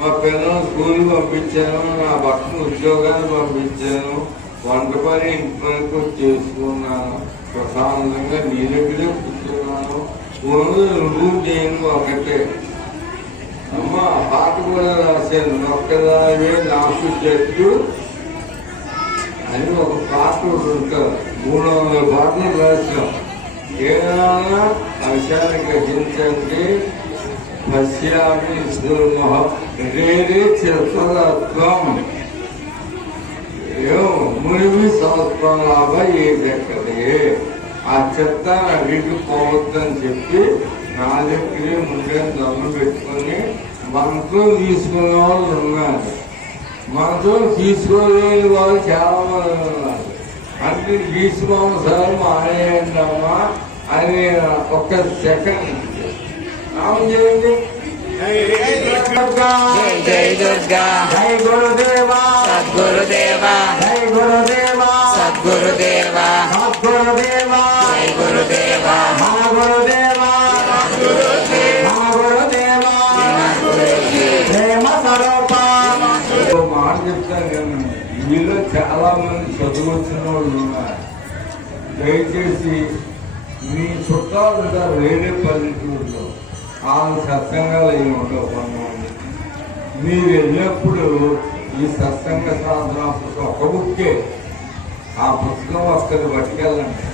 మా పిల్లలు స్కూల్ పంపించాను నా భర్తను ఉద్యోగాన్ని పంపించాను. వంట పని ఇంటి పనికి చేసుకున్నాను. ప్రశాంతంగా నీ దగ్గరే కూర్చున్నాను. ఫోన్లు రుజువు చేయను ఒకటే. అమ్మ పాట కూడా రాశాను. ఒక్కదావే నాకు చెట్టు అని ఒక పాట ఉంటారు మూడు వందల పాటలు రాశాం. ఏదైనా అంశాన్ని గ్రహించండి. పశ్యామి దుర్మహ రేరే చిత్తత్వం మునివి సంవత్సరం లాభ ఏదెక్కడే ఆ చెత్త అడిగి పోవద్దని చెప్పి నా దగ్గరే ముందే దమ్ము పెట్టుకొని మనతో తీసుకునే వాళ్ళు ఉన్నారు మనతో తీసుకోలేని వాళ్ళు చాలా మంది ఉన్నారు అంటే తీసుకోము సార్ మానేయండి అమ్మా అని ఒక్క సెకండ్. చేయండి జై దుర్గా జై గురుదేవా సద్గురుదేవా జై గురుదేవా సద్గురుదేవా సద్గురుదేవా జై గురుదేవా మా గురుదేవా మా గురుదేవా ప్రేమ స్వరూప మాట చెప్తాను కానీ మీలో చాలా మంది చదువు వచ్చిన వాళ్ళు ఉన్నారు దయచేసి మీ చుట్టాలు ఉంటారు వేరే పల్లెటూరులో వాళ్ళు సత్సంగాలు అయి ఉండవు మీరు వెళ్ళినప్పుడు ఈ సత్సంగ సాధన పుస్తకం ఒక బుక్కే ఆ పుస్తకం వస్తుంది పట్టుకెళ్ళండి.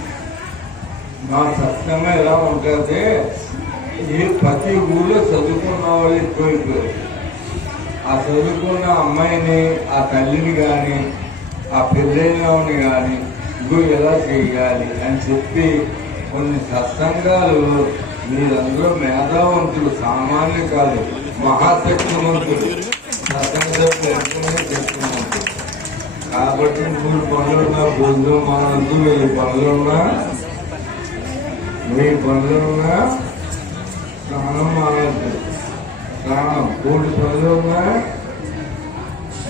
మా సత్సంగం ఎలా ఉంటుంది ఈ ప్రతి ఊళ్ళో చదువుకున్న వాళ్ళు ఎక్కువైపోయారు ఆ చదువుకున్న అమ్మాయిని ఆ తల్లిని కానీ ఆ పెళ్ళైనని కానీ ఇగో ఎలా చేయాలి అని చెప్పి కొన్ని సత్సంగాలు మీరందరూ మేధావంతులు సామాన్య కాదు మహాశక్తివంతులు చెప్తున్నారు. కాబట్టి మీరు పనులున్నా భోజనం మానందు మీ పనులున్నా మీ పనులున్నా స్నానం మానద్దు. స్నానం కోటి పనులున్నా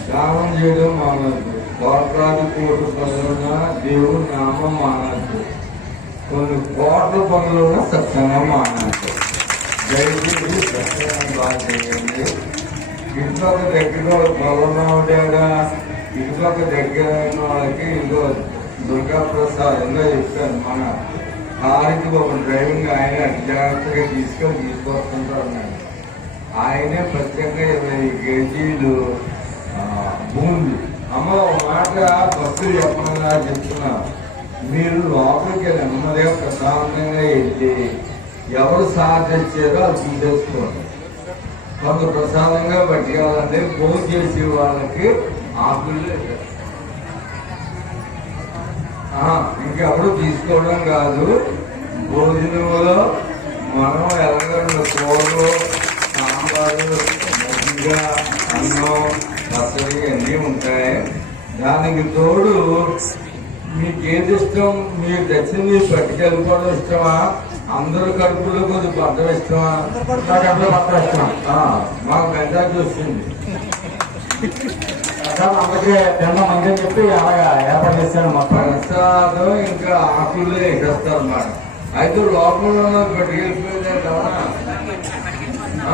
దానం చేయడం మానద్దు. కోట్లాది కోటి పనులున్నా దేవుడు నామం మానద్దు. కొన్ని కోట్ల పనులను సత్సంగం మానద్దు దయచేసి సత్సంగం బాగా చేయండి. ఇంట్లో దగ్గర కరోనా ఉండేదా ఇంట్లో దగ్గర అయిన వాళ్ళకి ఇందులో దుర్గా ప్రసాద్ ఎంతో మన కారుకి ఒక డ్రైవింగ్ ఆయన జాగ్రత్తగా తీసుకొని తీసుకొస్తుంటారు ఆయనే ప్రత్యేకంగా ఇరవై కేజీలు భూమి అమ్మ ఒక మాట భక్తులు చెప్పమన్నా చెప్తున్నా. మీరు లోపలికి నెమ్మదిగా ప్రశాంతంగా వెళ్ళి ఎవరు సాధించారో అది తీసేసుకోండి. కొంత ప్రశాంతంగా పట్టుకెళ్ళాలంటే ఫోన్ చేసే వాళ్ళకి ఆకులు ఇంకెవరు తీసుకోవడం కాదు. భోజనంలో మనం ఎలాగంటే కూరలు సాంబారు ముగ్గ అన్నం పచ్చడి అన్నీ ఉంటాయి. దానికి తోడు మీకు ఏది ఇష్టం మీరు తెచ్చింది పట్టుకెళ్ళిపోవడం ఇష్టమా? అందరూ కడుపులో కొద్ది పట్టడం ఇష్టమా? నాకు అప్పుడు పట్టడం ఇష్టమా మాకు మెసేజ్ చూస్తుంది అందుకే అందరికీ మంచి చెప్పి అలాగా ఏర్పాటు చేశాను మా ప్రసాదం ఇంకా ఆకులు వేసేస్తారు అన్నమాట అయితే లోపల ఉన్నది పట్టుకెళ్ళిపోయింది కదా.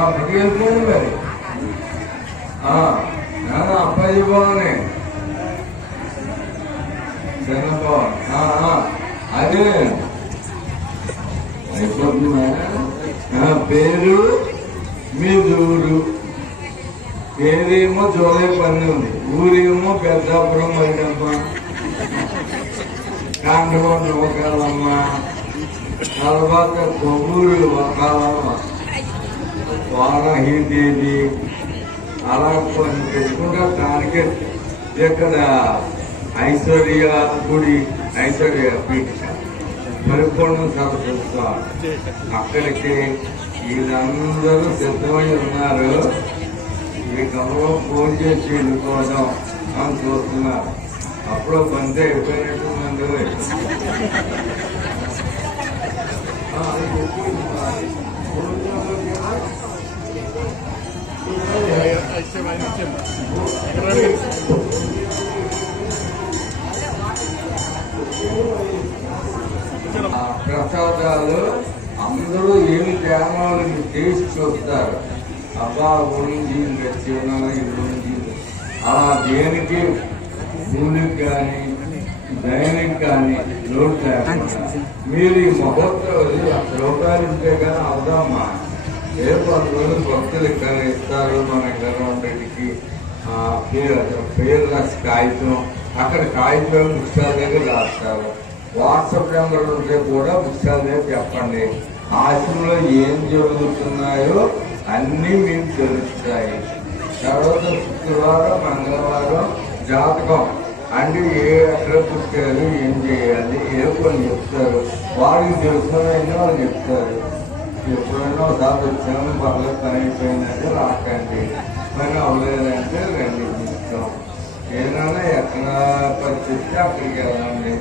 పట్టుకెళ్ళిపోయింది మరి. ఆ, బాగున్నాయి. చిన్న అదే అయిపోతుందా ఆ, పేరు మీ ఊరు పేరేమో జోలేపల్లి ఉంది ఊరేమో పెద్దాపురం అయినమ్మ కాండవం నవకాలమ్మ తర్వాత కొవ్వూరు వకాలమ్మ వారాహిదేవి అలా కొన్ని పెట్టుకుంటా దానికి ఇక్కడ ఐశ్వర్య గుడి ఐశ్వర్య పీఠ. పరిపూర్ణ సరస్వతి అక్కడికి వీళ్ళందరూ సిద్ధమై ఉన్నారు. ఈ గమనం ఫోన్ చేసి వెళ్ళిపోవడం అని చూస్తున్నారు. అప్పుడు బంద్ అయిపోయినట్టుందండి ఆ, ప్రసాదాలు అందరూ ఏమి తేమాలని టేస్ట్ చూస్తారు? అబ్బా గురించి ఇంకా చివరి అలా దేనికి? భూమికి కానీ దైనికి కానీ లోటు లేకుండా. మీరు ఈ మహోత్సవం లక్ష రూపాయలు ఉంటే కానీ అవుదామా? ఏ పనులు భక్తులు ఇక్కడ ఇస్తారు? మన గవర్నమెంట్కి పేరు పేరు రాసి కాగితం అక్కడ కాగితం పుస్తకాల దగ్గర రాస్తారు. వాట్సాప్ నెంబర్ ఉంటే కూడా ముఖ్యంగా చెప్పండి. ఆశ్రమంలో ఏం జరుగుతున్నాయో అన్నీ మీకు తెలుస్తాయి. తర్వాత శుక్రవారం మంగళవారం జాతకం. అంటే ఏ ఎక్కడ పుట్టారు ఏం చేయాలి ఏ పని చెప్తారు వాడికి తెలుసుకున్న వాళ్ళు చెప్తారు. ఎప్పుడైనా ఒకసారి వచ్చాము పర్లేదు పని అయిపోయిందంటే రాకండి. పని అవ్వలేదంటే రండి ఇస్తాం ఏదైనా ఎక్కడ పరిస్థితి అక్కడికి వెళ్ళండి.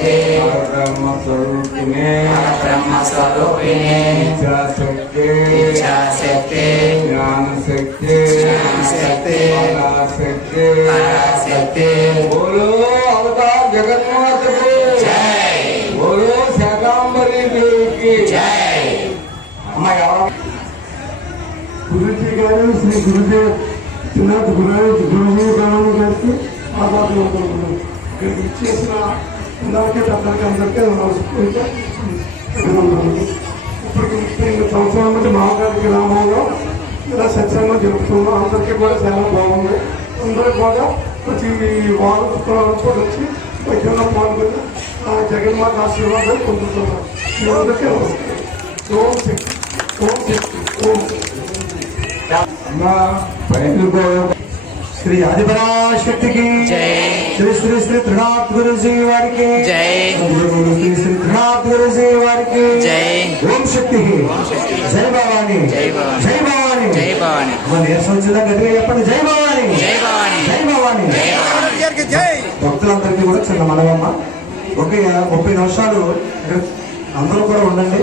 ब्रह्म स्वरूप ब्रह्म स्वरूप इच्छा शक्ति इच्छा शक्ति ज्ञान शक्ति ज्ञान शक्ति शक्ति शक्ति बोलो अवतार जगन्नाथ की जय। बोलो शाकांबरी देव की जय। हमारे गुरु जी गारू श्री गुरुदेव श्रीनाथ गुरु गुरुजी गारू करके आप इच्छे అందరికీ పెద్దలకి అందరికీ నమస్కరించా ఇప్పటికి ముప్పై ఎనిమిది సంవత్సరాల నుండి మాగారి గ్రామంలో ఇలా సత్సంగం జరుపుతున్నాం. అందరికీ కూడా చాలా బాగుంది. అందరూ కూడా ప్రతి వారం శుక్రవారం వచ్చి వైద్యంలో పాల్గొని ఆ జగన్మాత ఆశీర్వాదాలు పొందుతున్నాం మీ అందరికీ నమస్కారం. ఓం శక్తి. ఓం శక్తి. ఓం శక్తి. అమ్మ బయటకు శ్రీ ఆదిపరాశక్తికి జై. శ్రీ శ్రీ శ్రీ త్రినాథ్ గురుజీ వారికి జై. శ్రీ శ్రీ త్రినాథ్ గురుజీ వారికి జై. ఓం శక్తి. జై భవాని. జై భవాని. జై భవాని. మన నీరసం వచ్చిందా గట్టిగా చెప్పండి? జై భవాని. జై భవాని. జై భవాని. భక్తులందరికీ కూడా చిన్న మనవమ్మ. ఒక ముప్పై నిమిషాలు అందరూ కూడా ఉండండి.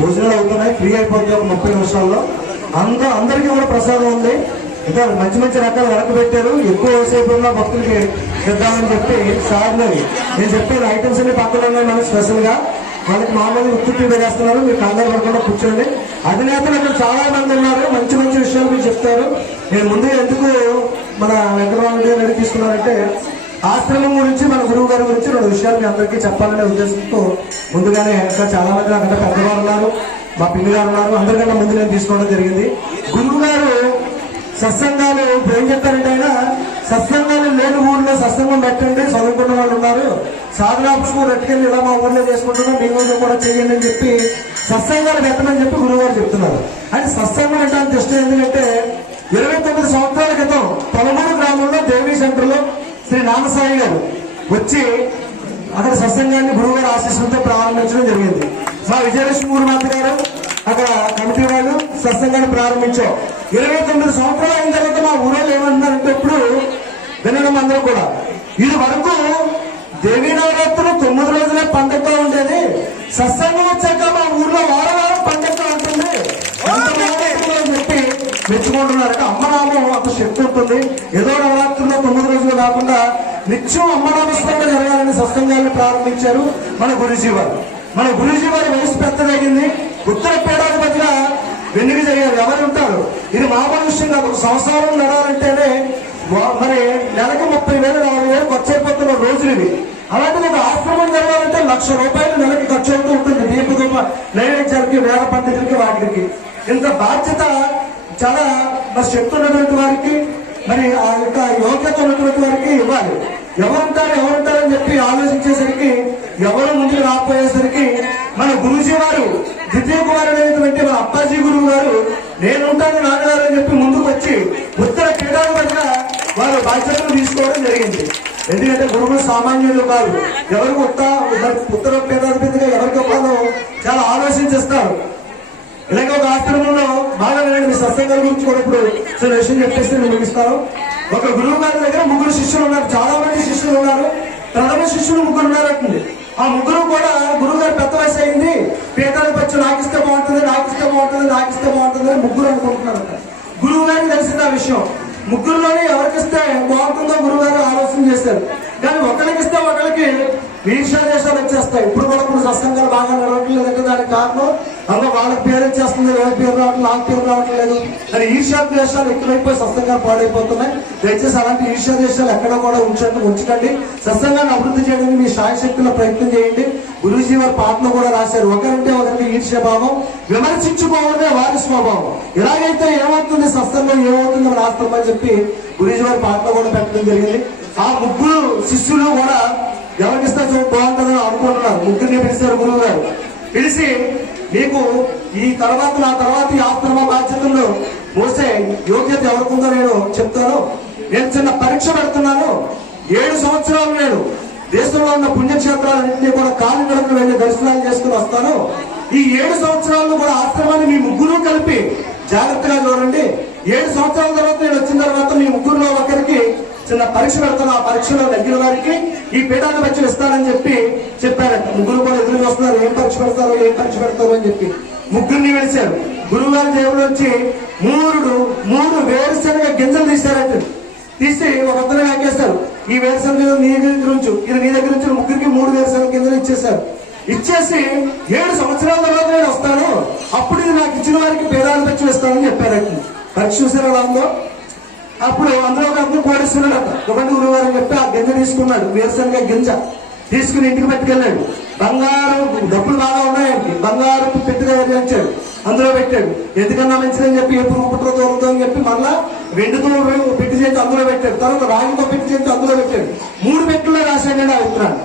భోజనాలు అవుతున్నాయి. ఫ్రీ అయిపోతుంది ఒక ముప్పై నిమిషాల్లో. అంద అందరికీ కూడా ప్రసాదం ఉంది. ఇంకా మంచి మంచి రకాలు వెనక పెట్టారు. ఎక్కువ సేపు ఉన్న భక్తులకి ఇద్దామని చెప్పి సార్లని నేను చెప్పిన ఐటమ్స్ అన్ని పక్కన ఉన్నాయి మనకి స్పెషల్గా. వాళ్ళకి మామూలుగా ఉత్తుత్తి వేస్తున్నారు మీరు కంగారు పడకుండా కూర్చోండి. అధినేతలు ఇక్కడ చాలా మంది ఉన్నారు. మంచి మంచి విషయాలు మీరు చెప్తారు. నేను ముందు ఎందుకు మన వెంకటరామ గారు అడిగి తీసుకున్నారంటే ఆశ్రమం గురించి మన గురువు గారి గురించి రెండు విషయాలు మీ అందరికీ చెప్పాలనే ఉద్దేశంతో ముందుగానే ఇంకా చాలా మంది నాకంటే పెద్దవారు ఉన్నారు. మా పిల్లి గారు ఉన్నారు. అందరికన్నా ముందు నేను తీసుకోవడం జరిగింది. గురువు గారు సత్సంగాలు ఇప్పుడు ఏం చెప్తారంటే ఆయన సత్సంగాలు లేని ఊర్లో సత్సంగం పెట్టండి చదువుకున్న వాళ్ళు ఉన్నారు. సాధనా పుష్పం ఇలా మా ఊర్లో చేసుకుంటున్నాం మీ ఊళ్ళో కూడా చేయండి అని చెప్పి సత్సంగాలు పెట్టమని చెప్పి గురువుగారు చెప్తున్నారు. అంటే సత్సంగం అంటే అంత ఇష్టం ఎందుకంటే ఇరవై తొమ్మిది సంవత్సరాల క్రితం పొలమూరు గ్రామంలో దేవీ సెంటర్లో శ్రీ నామసాయి గారు వచ్చి అక్కడ సత్సంగాన్ని గురువుగారు ఆశీస్సులతో ప్రారంభించడం జరిగింది. మా విజయలక్ష్మి గురునాథ్ గారు అక్కడ కమిటీ వాళ్ళు సత్సంగాన్ని ప్రారంభించారు. ఇరవై తొమ్మిది సంవత్సరాలు అయిన తర్వాత మా ఊళ్ళో ఏమంటున్నారంటే ఇప్పుడు వినడం అందరూ కూడా. ఇది వరకు దేవీ నవరాత్రులు తొమ్మిది రోజులే పండగగా ఉండేది. సత్సంగం వచ్చాక మా ఊర్లో వారం వారం పండగగా ఉంటుంది. చెప్పి మెచ్చుకుంటున్నారంటే అమ్మనామం అంత శక్తి ఉంటుంది. ఏదో నవరాత్రుల్లో తొమ్మిది రోజులు కాకుండా నిత్యం అమ్మనామస్మరణ జరగాలని సత్సంగాన్ని ప్రారంభించారు మన గురుజీ వారు. మన గురుజీ వారి వయసు పెద్దదగింది ఉత్తర పీఠాధిపతిగా వెనుక జరిగారు ఎవరు ఉంటారు. ఇది మామూలు విషయం కాదు ఒక సంవత్సరం నడాలంటేనే మరి నెలకు ముప్పై వేలు నలభై వేలు ఖర్చు అయిపోతున్న రోజులు ఇవి. అలాంటిది ఒక ఆశ్రమం జరగాలంటే లక్ష రూపాయలు నెలకి ఖర్చు అవుతూ ఉంటుంది. దీప దూప నైవేద్యాలకి వేల పండితులకి వాటికి. ఇంత బాధ్యత చాలా మరి శక్తి ఉన్నటువంటి వారికి మరి ఆ యొక్క యోగ్యత ఉన్నటువంటి వారికి ఇవ్వాలి. ఎవరుంటారు ఎవరుంటారు అని చెప్పి ఆలోచించేసరికి ఎవరు ముందుకు రాకపోయేసరికి మన గురుజీ వారు ద్వితీయ కుమారుడు అయినటువంటి మన అప్పాజీ గురువు గారు నేను ఉంటాను నాన్నగారు అని చెప్పి ముందుకు వచ్చి ఉత్తర పీఠాధిపతిగా వారు బాధ్యతలు తీసుకోవడం జరిగింది. ఎందుకంటే గురువులు సామాన్యులు కాదు. ఎవరికి ఉత్త ఉత్తర పేదాధిపతిగా ఎవరికి ఇవ్వాలో చాలా ఆలోచించేస్తారు. ఇలాగే ఒక ఆశ్రమంలో బాగా వినండి మీ సత్సంగాల గురించి కూడా ఇప్పుడు విషయం చెప్పేసి నేను ముగిస్తాను. ఒక గురువు గారి దగ్గర ముగ్గురు శిష్యులు ఉన్నారు. చాలా మంది శిష్యులు ఉన్నారు. ప్రథమ శిష్యులు ముగ్గురు ఉన్నారంటుంది ఆ ముగ్గురు కూడా గురువు గారు పెద్ద వయసు అయింది. పీఠానికి వచ్చి నాకు ఇస్తే బాగుంటుంది నాకు ఇస్తే బాగుంటుంది నాకు ఇస్తే బాగుంటుంది అని ముగ్గురు అనుకుంటున్నారు. గురువు గారికి తెలిసింది ఆ విషయం. ముగ్గురులోని ఎవరికిస్తే బాగుంటుందో గురువు గారు ఆలోచన చేశారు. కానీ ఒకరికి ఇస్తే ఒకరికి వీక్షా దేశాలు వచ్చేస్తాయి. ఇప్పుడు కూడా కొన్ని సత్సంగాలు బాగా నడవట్లేదు దానికి కారణం అందులో వాళ్ళకి పేరు వచ్చేస్తుంది ఎవరి పేరు రావట్లేదు నాకు పేరు రావట్లేదు. మరి ఈర్ష్యా దేశాలు ఎక్కువైపోయి సత్సంగాలు పాడైపోతున్నాయి. దయచేసి అలాంటి ఈర్ష్యా దేశాలు ఎక్కడ కూడా ఉంచండి ఉంచకండి. సత్సంగాన్ని అభివృద్ధి చేయడానికి మీ శాయశక్తుల ప్రయత్నం చేయండి. గురూజీ వారి పాటలు కూడా రాశారు. ఒకరంటే ఒకరికి ఈర్ష్య భావం విమర్శించుకోవడమే వారి స్వభావం. ఇలాగైతే ఏమవుతుంది సత్సంగం ఏమవుతుంది మన ఆస్తం అని చెప్పి గురూజీ వారి పాటలు కూడా పెట్టడం జరిగింది. ఆ ముగ్గురు శిష్యులు కూడా ఎవరికి ఇస్తే చూ బాగుంటుందని అనుకుంటున్నారు. ముగ్గురిని పిలిచారు గురువు గారు పిలిచి మీకు ఈ తర్వాత నా తర్వాత ఈ ఆశ్రమ బాధ్యతల్లో మోసే యోగ్యత ఎవరికుందో నేను చెప్తాను. నేను చిన్న పరీక్ష పెడుతున్నాను. ఏడు సంవత్సరాలు నేను దేశంలో ఉన్న పుణ్యక్షేత్రాలన్నింటినీ కూడా కాలి నడకలు వెళ్ళి దర్శనాలు చేసుకుని వస్తాను. ఈ ఏడు సంవత్సరాలు కూడా ఆశ్రమాన్ని మీ ముగ్గురు కలిపి జాగ్రత్తగా చూడండి. ఏడు సంవత్సరాల తర్వాత నేను వచ్చిన తర్వాత మీ ముగ్గురులో ఒకరికి చిన్న పరీక్ష పెడతాను. ఆ పరీక్షలో నెగ్గిన వారికి ఈ పీఠాన్ని వచ్చి ఇస్తానని చెప్పి చెప్పారంట ముగ్గురు కూడా ఎదురు చూస్తున్నారు. ఏం పరీక్ష పెడతారో? ఏం పరీక్ష పెడతారో? అని చెప్పి. ముగ్గురిని వెలిశారు గురువారి దేవుడు వచ్చి మూడు మూడు వేరుశనగ గింజలు తీశారంట. తీసి ఒక అతను నాకేస్తారు ఈ వేరుశనగ నీ దగ్గర ఉంచు. ఇది నీ దగ్గర నుంచి ముగ్గురికి మూడు వేరుశనగ గింజలు ఇచ్చేస్తారు ఇచ్చేసి ఏడు సంవత్సరాల తర్వాత నేను వస్తాను. అప్పుడు ఇది నాకు ఇచ్చిన వారికి పేదాలు పెంచి వేస్తానని చెప్పారు పరీక్ష చూసారు ఎలా ఉందో? అప్పుడు అందులో ఒక అతను కోడిస్తున్నాడు అక్కడ ఒకటి గారు చెప్పి ఆ గింజ తీసుకున్నాడు వేరుశనగ గింజ. తీసుకుని ఇంటికి పట్టుకెళ్ళాడు. బంగారం డబ్బులు బాగా ఉన్నాయండి. బంగారం పెట్టి తయారు అందులో పెట్టాడు. ఎందుకన్నా మంచిదని చెప్పి ఎప్పుడు పుట్టిన దూరంతో అని చెప్పి మళ్ళా వెండితో పెట్టి చేతి అందులో పెట్టాడు. తర్వాత రాగితో పెట్టి చేసి అందులో పెట్టాడు. మూడు పెట్టులో రాశాడండి ఆ విత్తనాన్ని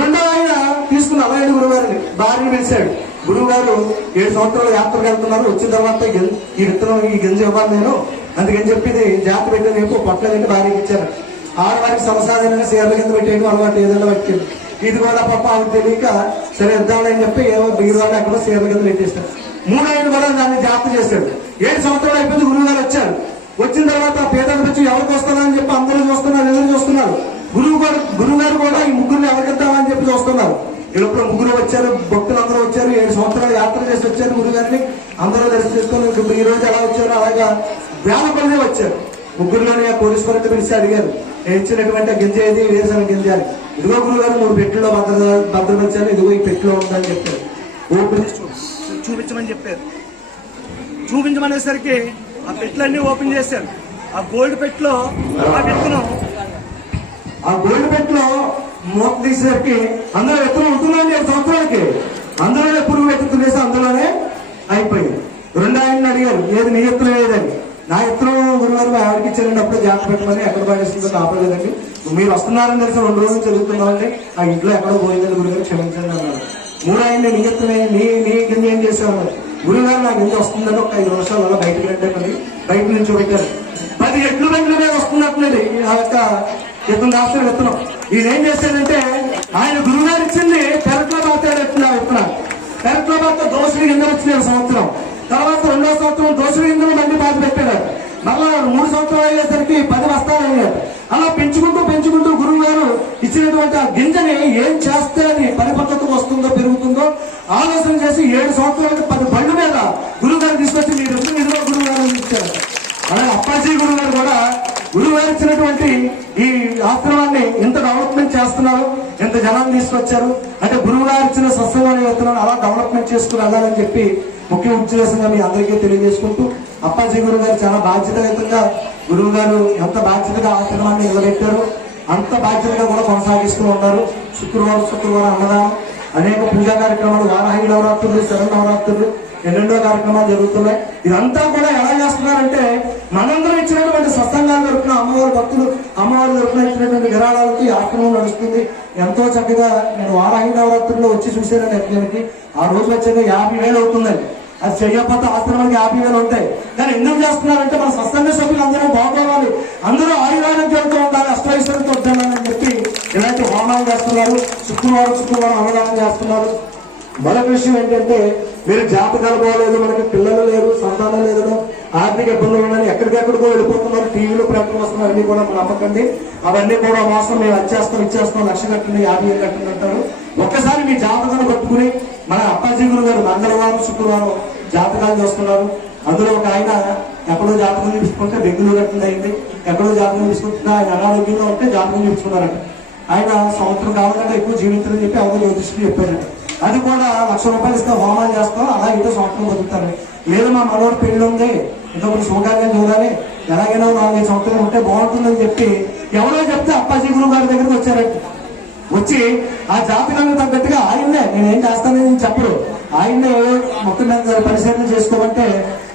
రెండో ఆయన తీసుకున్న అలాగే గురువారిని భార్యను పిలిచాడు. గురువు గారు ఏడు సంవత్సరాలు యాత్రకు వెళ్తున్నారు. వచ్చిన తర్వాత ఈ విత్తనం ఈ గింజ ఇవ్వాలి నేను. అందుకని చెప్పి ఇది జాతి పెట్టిన రేపు పట్టలేదంటే భార్యకి ఇచ్చారు. ఆడవారికి సమసాధనంగా సీరల కింద పెట్టేయడం అలవాటు ఏదైనా పెట్టింది ఇది కూడా పాప ఆమె తెలియక సరే ఇద్దామని చెప్పి ఏమో బీరువాళ్ళు అక్కడ సీరల కింద పెట్టేస్తారు. మూడు ఆయన కూడా దాన్ని జాగ్రత్త చేశాడు. ఏడు సంవత్సరాలు అయిపోయింది గురువు గారు వచ్చారు. వచ్చిన తర్వాత పేదలకు వచ్చి ఎవరికి వస్తారని చెప్పి అందరూ చూస్తున్నారు ఎదురు చూస్తున్నారు? గురువు గారు గురువు గారు కూడా ఈ ముగ్గురిని ఎవరికిద్దామని చెప్పి చూస్తున్నారు. ఇప్పుడు ముగ్గురు వచ్చారు భక్తులు అందరూ వచ్చారు ఏడు సంవత్సరాలు యాత్ర చేసి వచ్చారు గురువు గారిని. అందరూ దర్శనం చేసుకుని ఇప్పుడు ఈ రోజు ఎలా వచ్చారు అలాగా వేల కొలదే వచ్చారు. ముగ్గురులోనే ఆ పోలీస్ కొరత పిలిచి అడిగారు. నేను ఇచ్చినటువంటి గింజ ఏది? వేసిన గింజ అని. ఇదిగో గురువు గారు మూడు పెట్టిలో భద్ర భద్రపరిచాను. ఇదిగో ఈ పెట్టిలో ఉందని చెప్పారు. ఓపెన్ చేసి చూ- చూపించమని చెప్పారు. చూపించమనేసరికి ఆ పెట్లన్నీ ఓపెన్ చేశారు. ఆ గోల్డ్ పెట్లో ఆ విత్తనం ఆ గోల్డ్ పెట్లో మూత తీసేసరికి అందులో ఎత్తులు ఉంటుందండి సంవత్సరానికి. అందులోనే పురుగు పెట్టి అందులోనే అయిపోయింది. రెండు ఆయన అడిగారు ఏది నీ ఎత్తులు లేదని? నా ఎత్తున గురువారు మా ఆవిడకి ఇచ్చారండి అప్పుడే జాగ్రత్త పెట్టమని ఎక్కడ పడేస్తుందో ఆపలేదండి మీరు వస్తున్నారని తెలిసి రెండు రోజులు చదువుతున్నామండి. ఆ ఇంట్లో ఎక్కడో పోయిందని గురుగారు క్షమించండి అన్నారు. మూడు ఆయన నీ నీ నీ కింద ఏం చేసేవారు గురుగారు నాకు ఎందుకు వస్తుందని ఒక ఐదు నిమిషాల అలా బయటకు రండి బయట నుంచి పెట్టారు పది ఎట్లు బండ్ల మీద వస్తున్నట్లేదు ఆ యొక్క ఎత్తున రాష్ట్రం ఎత్తున్నాం ఈయన ఏం చేశాడంటే ఆయన గురుగారు ఇచ్చింది పెరట్లో బాతాడు ఎత్తున్నా విత్తనాలు పెరట్లో బాత దోషులు కింద వచ్చిన సంవత్సరం. తర్వాత రెండో సంవత్సరం దోషుడి ఇందులో మండి బాధ పెట్టాడు. మళ్ళా మూడు సంవత్సరాలు అయ్యేసరికి పది వస్తాలు అయ్యాడు అలా పెంచుకుంటూ పెంచుకుంటూ గురువు గారు ఇచ్చినటువంటి ఆ గింజని ఏం చేస్తే అది పరిపక్వత వస్తుందో పెరుగుతుందో ఆలోచన చేసి ఏడు సంవత్సరాలకు పది పళ్ళు మీద గురువు గారు తీసుకొచ్చి మీరు నిధులు గురువు గారు ఇచ్చారు. అలాగే అప్పాజీ గురువు గారు కూడా గురువు గారు ఇచ్చినటువంటి ఈ ఆశ్రమాన్ని ఎంత డెవలప్మెంట్ చేస్తున్నారు ఎంత జనాన్ని తీసుకొచ్చారు. అంటే గురువు గారు ఇచ్చిన సత్సంగాన్ని వెళ్తున్నారు అలా డెవలప్మెంట్ చేసుకుని వెళ్ళాలని చెప్పి ముఖ్య ఉద్దేశంగా మీ అందరికీ తెలియజేసుకుంటూ అప్పాజీ గురువు గారు చాలా బాధ్యతాయుతంగా గురువు గారు ఎంత బాధ్యతగా ఆశ్రమాన్ని నిలబెట్టారు అంత బాధ్యతగా కూడా కొనసాగిస్తూ ఉన్నారు. శుక్రవారం శుక్రవారం అన్నదానం అనేక పూజా కార్యక్రమాలు వారాహి నవరాత్రులు శరణ నవరాత్రులు ఎన్నెన్నో కార్యక్రమాలు జరుగుతున్నాయి. ఇదంతా కూడా ఎలా చేస్తున్నారంటే మనందరం ఇచ్చినటువంటి సత్సంగాలు జరుపుకున్న అమ్మవారి భక్తులు అమ్మవారు జరుపుకున్న ఇచ్చినటువంటి విరాళాలకి ఆశ్రమం నడుస్తుంది. ఎంతో చక్కగా నేను వారాహి నవరాత్రుల్లో వచ్చి చూశాను యజ్ఞానికి ఆ రోజు వచ్చాక యాభై వేలు అవుతుందండి. అది చెయ్యకపోతే ఆశ్రమానికి యాభై వేలు ఉంటాయి. కానీ ఎందుకు చేస్తున్నారంటే మన స్వస్థంగా సభ్యులు అందరూ బాగోవాలి అందరూ ఆయురారోగ్యంతో ఉండాలి అష్టైశ్వర్యంతో ఉండాలని చెప్పి ఇలాంటి హోమాలు చేస్తున్నారు. శుక్రవారం శుక్రవారం అన్నదానం చేస్తున్నారు. మరొక విషయం ఏంటంటే మీరు జాతకాలు బాగోలేదు మనకి పిల్లలు లేరు సంతానం లేదు ఆర్థిక ఇబ్బందులు ఉన్నాయని ఎక్కడికెక్కడికో వెళ్ళిపోతున్నారు. టీవీలో ప్రకటన వస్తున్నారు. అన్ని కూడా నమ్మకండి. అవన్నీ కూడా మోసం మేము వచ్చేస్తాం ఇచ్చేస్తాం లక్ష కట్టండి యాభై కట్టండి అంటారు. ఒక్కసారి మీ జాతకాలు పట్టుకుని మన అప్పాజీ గురు గారు మంగళవారం శుక్రవారం జాతకాలు చేస్తున్నారు. అందులో ఒక ఆయన ఎక్కడో జాతకం చూపించుకుంటే బెంగళూరు కట్టింది అయింది. ఎక్కడో జాతకం చూపించుకుంటే ఆయన అనారోగ్యంగా ఉంటే జాతకం చూపించుకున్నారట. ఆయన సంవత్సరం కావాలంటే ఎక్కువ జీవితం చెప్పి అవతల జ్యోతిష్యులు చెప్పారట. అది కూడా లక్ష రూపాయలు ఇస్తే హోమాలు చేస్తాం అలా ఇంటో సంవత్సరం బతుకుతారు. లేదు మా మనోడు పెళ్ళి ఉంది ఇంకొకటి శుభకార్యం చూడాలి. ఎలాగైనా నాలుగైదు సంవత్సరాలు ఉంటే బాగుంటుందని చెప్పి ఎవరో చెప్తే అప్పాజీ గురువు గారి దగ్గరికి వచ్చారట. వచ్చి ఆ జాతకానికి తగ్గట్టుగా ఆయన్నే నేనేం చేస్తానని చెప్పరు. ఆయన్నే మొత్తం మీద పరిశీలన చేసుకోమంటే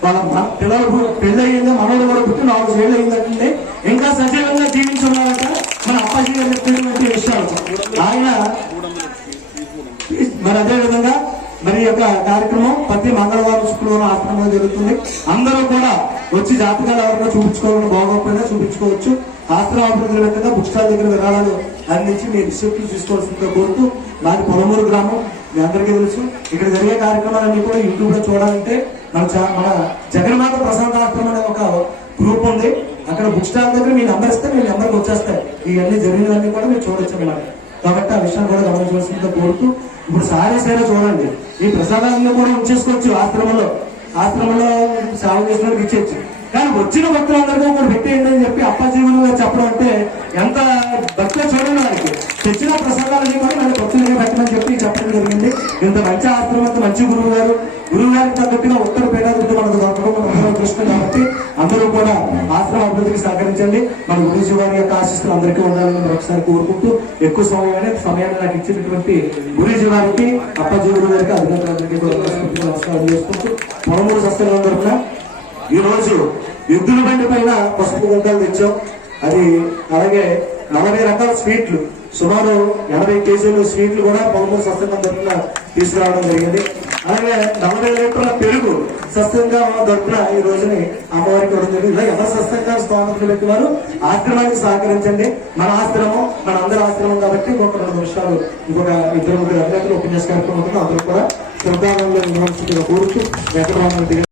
వాళ్ళ పిల్లలు పు- పెళ్ళి మనోడు కూడా పుట్టి నాలుగు ఏళ్ళు అయిందంటే ఇంకా సజీవంగా జీవించున్నారంట మన అప్పాజీ గారు చెప్పినటువంటి విషయాలు. ఆయన మరి అదే విధంగా మరి ఈ యొక్క కార్యక్రమం ప్రతి మంగళవారం శుక్రవారం ఆశ్రమంలో జరుగుతుంది. అందరూ కూడా వచ్చి జాతకాలు ఎవరైనా చూపించుకోవాలని బాగోకపోయినా చూపించుకోవచ్చు. ఆశ్రమ అభివృద్ధి పెట్టగా బుక్ స్టాల్ దగ్గర విరాళాలు అందించి మీరు రిసెప్ట్ తీసుకోవాల్సిందిగా కోరుతూ నాది పొలమూరు గ్రామం. మీ అందరికీ తెలుసు ఇక్కడ జరిగే కార్యక్రమాలన్నీ కూడా యూట్యూబ్లో చూడాలంటే మన మన జగన్మాత ప్రసాద్ ఆశ్రమం అనే ఒక గ్రూప్ ఉంది. అక్కడ బుక్ స్టాల్ దగ్గర మీ నెంబర్ ఇస్తే మీ నెంబర్కి వచ్చేస్తాయి. ఇవన్నీ జరిగినవన్నీ కూడా మీరు చూడొచ్చు అన్నమాట. కాబట్టి ఆ విషయాన్ని కూడా గమనించవలసిందిగా కోరుతూ ఇప్పుడు సారే సరే చూడండి. ఈ ప్రసాదాలను కూడా ఉంచేసుకోవచ్చు ఆశ్రమంలో. ఆశ్రమంలో సేవ చేసినట్టు ఇచ్చేచ్చు కానీ వచ్చిన భక్తులందరికీ కూడా పెట్టేయండి అని చెప్పి అప్పాజీవులు చెప్పడం అంటే ఎంత భక్తులు చూడండి వారికి తెచ్చిన ప్రసాదాలని కూడా మళ్ళీ భక్తులకి పెట్టమని చెప్పి చెప్పడం జరిగింది. ఇంత మంచి ఆశ్రమంత మంచి గురువు గారు. గురువు గారికి తగ్గట్టుగా ఉత్తర పీఠాధిపతి మనకు దొరకడం మన అందరం అదృష్టం కాబట్టి అందరూ కూడా ఆశ్రమ అభివృద్ధికి సహకరించండి. మన గురుజీ వారి యొక్క ఆశిస్తులు అందరికీ ఉండాలని మరొకసారి కోరుకుంటూ ఎక్కువ సమయాన్ని సమయాన్ని నాకు ఇచ్చినటువంటి గురుజీ వారికి అప్పజీవులు గురువు గారికి అధికారులందరికీ కూడా నమస్కారం చేసుకుంటూ పొలమూరు సస్యం కూడా ఈ రోజు ఎద్దుల బండి పైన పసుపు గుంటలు తెచ్చాం. అది అలాగే నలభై రకాల స్వీట్లు. సుమారు ఎనభై కేజీలు స్వీట్లు కూడా పౌరులు సస్యంగా తరఫున తీసుకురావడం జరిగింది. అలాగే నలభై లీటర్ల పెరుగు సస్యంగా తరఫున ఈ రోజుని అమ్మవారికి ఇవ్వడం జరిగింది. ఇలా ఎవరు సస్యంగా స్తోమతలు పెట్టినారు ఆశ్రమానికి సహకరించండి. మన ఆశ్రమం మన అందరి ఆశ్రమం కాబట్టి ఇంకొక రెండు నిమిషాలు ఇంకొక ఇద్దరు ముగ్గురు అభ్యర్థులు ఉపన్యాస కార్యక్రమం ఉంటుంది. అందరూ కూడా శ్రద్ధానంలో కోరుతూ వెంకటరామన్